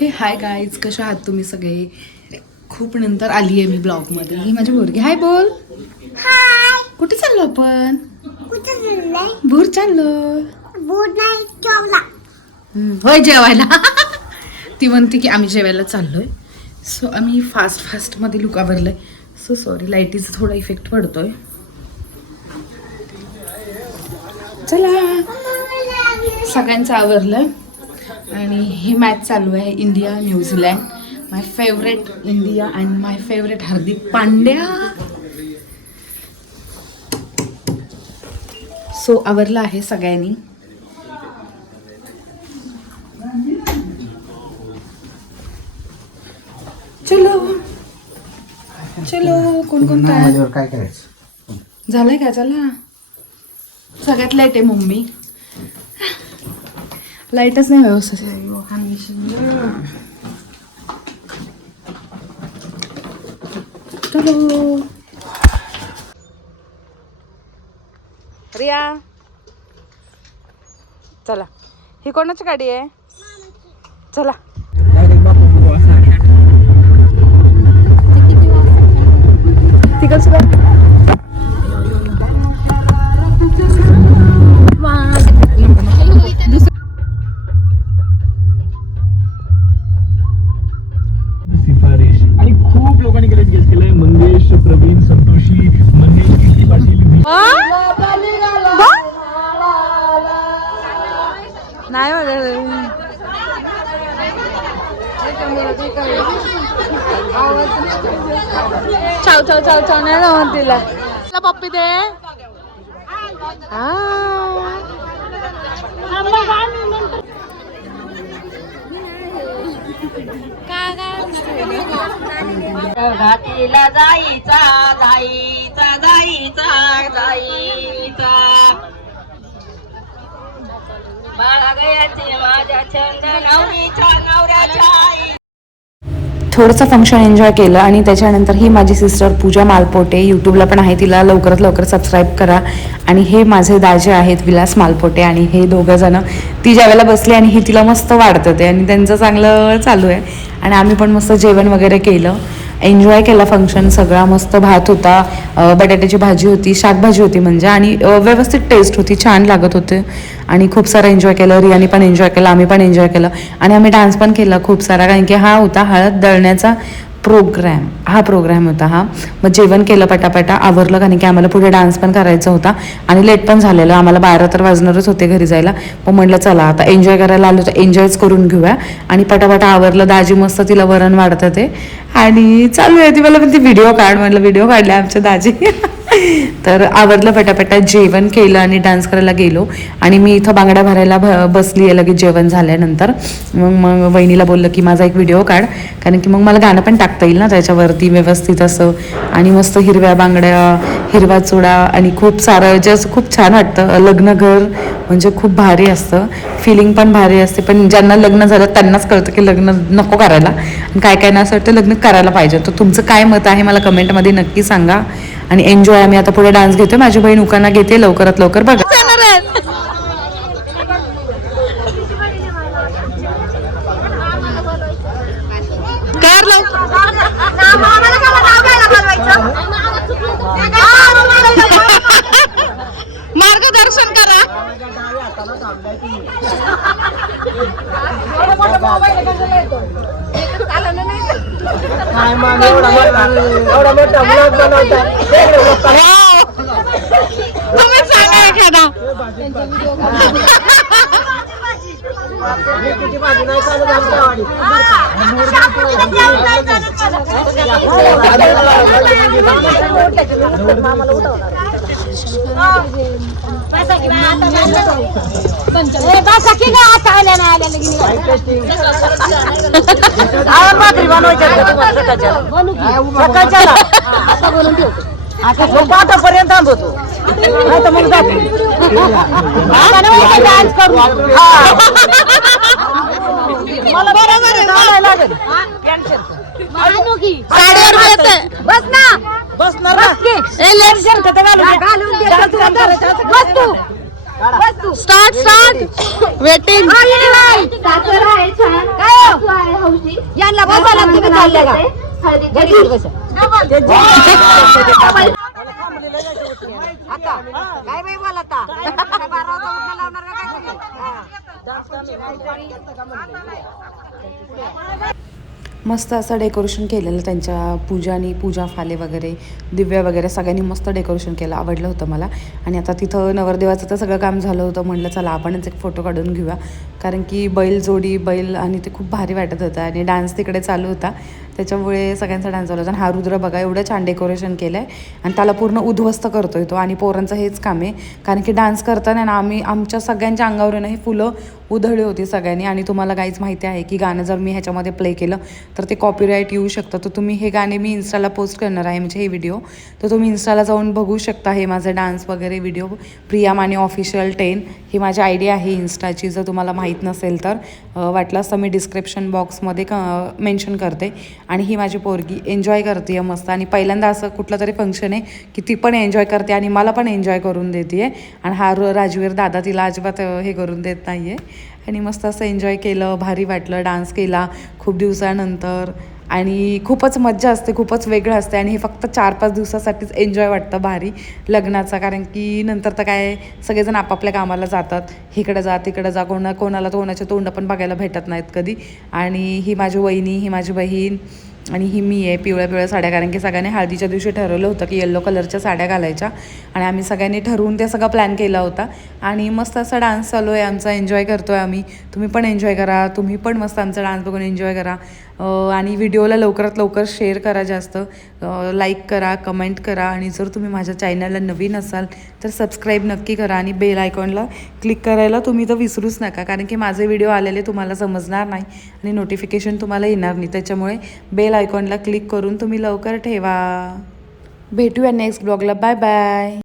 हे hi guys, कशा आहात तुम्ही सगळे? खूप नंतर आली आहे मी ब्लॉगमध्ये. ही माझी मुलगी. हाय बोल. हाय. कुठे चाललो आपण? कुठे चाललाय? भूर चाललो. भूर नाही जेवला. होय जेवायला. ती म्हणते की आम्ही जेवायला चाललोय. सो आम्ही फास्ट मध्ये लुक आवरलंय. सो सॉरी, लाईटीचा थोडा इफेक्ट पडतोय. चला, सगळ्यांचं आवरलं आणि ही मॅच चालू आहे India New Zealand. My favourite India and my favourite Hardik Pandya. So आवरलं आहे सगळ्यांनी. चलो चलो, कोण कोण काय करायचं? झालंय का? चला, सगळ्यात लाईट आहे मम्मी. लाईटच नाही व्यवस्थित. चलो रिया, चला. ही कोणाची गाडी आहे? चला. तिकडचं आणि खूप लोकांनी गेस केलंय. मंगेश, प्रवीण, संतोषी, मंगेश, कीर्ती पाटील. नाही चाव चाव चाव चाव नाही ना तिला. पप्पी दे. घाटीला जायचा जायचा जायचा जायचा बाळा गयाचे माझ्या छंद नवरीच्या नवऱ्याच्या. थोडंसं फंक्शन एन्जॉय केलं आणि त्याच्यानंतर ही माझी सिस्टर पूजा मालपोटे, यूट्यूबला पण आहे, तिला लवकरात लवकर सबस्क्राईब करा. आणि हे माझे दाजे आहेत विलास मालपोटे, आणि हे दोघं जण ती ज्यावेळेला बसली आणि ही तिला मस्त वाढतं ते, आणि त्यांचं चांगलं चालू आहे. आणि आम्ही पण मस्त जेवण वगैरे केलं, एन्जॉय केला फंक्शन. सगळा मस्त भात होता, बटाट्याची भाजी होती, शाकभाजी होती म्हणजे, आणि व्यवस्थित टेस्ट होती, छान लागत होते. आणि खूप सारं एन्जॉय केलं. रियानी पण एन्जॉय केलं, आम्ही पण एन्जॉय केलं. आणि आम्ही डान्स पण केला खूप सारा, कारण की हा होता हळद दळण्याचा प्रोग्राम होता हा. मग जेवण केलं, पटापटा आवरलं, कारण की आम्हाला पुढे डान्स पण करायचा होता आणि लेट पण झालेलं. आम्हाला 12 तर वाजणारच होते घरी जायला. मग म्हटलं चला आता एन्जॉय करायला आलो तर एन्जॉयच करून घेऊया. आणि पटापटा आवरलं. दाजी मस्त तिला वरण वाढतं ते, आणि चालू आहे ती मला पण ती व्हिडिओ काढ, म्हटलं व्हिडिओ काढले आमच्या दाजी. तर आवरलं, पटापटा जेवण केलं आणि डान्स करायला गेलो. आणि मी इथं बांगड्या भरायला बसली आहे लगेच जेवण झाल्यानंतर. मग वहिनीला बोललं की माझा एक व्हिडिओ काढ, कारण की मग मला गाणं पण टाकता येईल ना त्याच्यावरती व्यवस्थित असं. आणि मस्त हिरव्या बांगड्या, हिरवा चुडा, आणि खूप सारं जे असं खूप छान वाटतं. लग्न घर म्हणजे खूप भारी असतं, फिलिंग पण भारी असते. पण ज्यांना लग्न झालं त्यांनाच कळतं की लग्न नको करायला, आणि काय काय ना असं वाटतं लग्न करायला पाहिजे. तर तुमचं काय मत आहे मला कमेंटमध्ये नक्की सांगा. आणि एन्जॉय. आम्ही आता पुढे डान्स घेतोय, माझी बहीण उकाना घेते, लवकरात लवकर बघा. मार्गदर्शन करा. तुम्ही सांगा एखादा. आतापर्यंत थांबवतो, मग मला बरोबर लागेल. बस ना, बसणार स्टार्ट वेटिंग. चाललंय का? गडी बसा. आता काय बाई बोल आता काय 12 वाजता उठणं लावणार का काय तुम्ही? मस्त असं डेकोरेशन केलेलं त्यांच्या पूजा फाले वगैरे दिव्या वगैरे सगळ्यांनी मस्त डेकोरेशन केलं, आवडलं होतं मला. आणि आता तिथं नवरदेवाचं तर सगळं काम झालं होतं, म्हटलं चला आपणच एक फोटो काढून घेऊया, कारण की बैल आणि ते खूप भारी वाटत होतं आणि डान्स तिकडे चालू होता, त्याच्यामुळे सगळ्यांचा डान्स चालू होता. आणि हा रुद्र बघा एवढं छान डेकोरेशन केलं आहे आणि त्याला पूर्ण उद्ध्वस्त करतोय तो. आणि पोरांचं हेच काम आहे, कारण की डान्स करताना ना आमच्या सगळ्यांच्या अंगावर ही फुलं उधळली होती सगळ्यांनी. आणि तुम्हाला काहीच माहिती आहे की गाणं जर मी ह्याच्यामध्ये प्ले केलं तर ते कॉपीराईट येऊ शकतं. तर तुम्ही हे गाणे मी इन्स्टाला पोस्ट करणार आहे, म्हणजे हे व्हिडिओ, तर तुम्ही इन्स्टाला जाऊन बघू शकता. हे माझं डान्स वगैरे व्हिडिओ प्रिया माने ऑफिशियल 10 ही माझी आयडी आहे इन्स्टाची, जर तुम्हाला माहीत नसेल तर वाटलं असतं मी डिस्क्रिप्शन बॉक्समध्ये मेन्शन करते. आणि ही माझी पोरगी एन्जॉय करते मस्त. आणि पहिल्यांदा असं कुठलं तरी फंक्शन आहे की ती पण एन्जॉय करते आणि मला पण एन्जॉय करून देते. आणि हा राजवीर दादा तिला अजिबात हे करून देत नाही आहे. आणि मस्त असं एन्जॉय केलं, भारी वाटलं, डान्स केला खूप दिवसानंतर. आणि खूपच मज्जा असते, खूपच वेगळं असते. आणि हे फक्त 4-5 दिवसासाठीच एन्जॉय वाटतं भारी लग्नाचा, कारण की नंतर तर काय सगळेजण आपापल्या कामाला जातात, इकडं जा तिकडं जा, कोणाला कोणाचे तोंड पण बघायला भेटत नाहीत कधी. आणि ही माझी वहिनी, ही माझी बहीण आणि ही मी आहे पिवळ्या साड्या, कारण की सगळ्यांनी हळदीच्या दिवशी ठरवलं होतं की येल्लो कलरच्या साड्या घालायच्या. आणि आम्ही सगळ्यांनी ठरवून ते सगळं प्लॅन केला होता. आणि मस्त असा डान्स चालू आहे आमचा, एन्जॉय करतो आहे आम्ही. तुम्ही पण एन्जॉय करा, तुम्ही पण मस्त आमचा डान्स बघून एन्जॉय करा. आणि व्हिडिओला लवकरात लवकर शेअर करा, जास्त लाईक करा, कमेंट करा. आणि जर तुम्ही माझ्या चॅनलला नवीन असाल तर सबस्क्राईब नक्की करा आणि बेल आयकॉनला क्लिक करायला तुम्ही तर विसरूच नका, कारण की माझे व्हिडिओ आलेले तुम्हाला समजणार नाही आणि नोटिफिकेशन तुम्हाला येणार नाही. त्याच्यामुळे बेल आयकॉनला क्लिक करून तुम्ही लवकर ठेवा. भेटूया नेक्स्ट ब्लॉगला. Bye bye.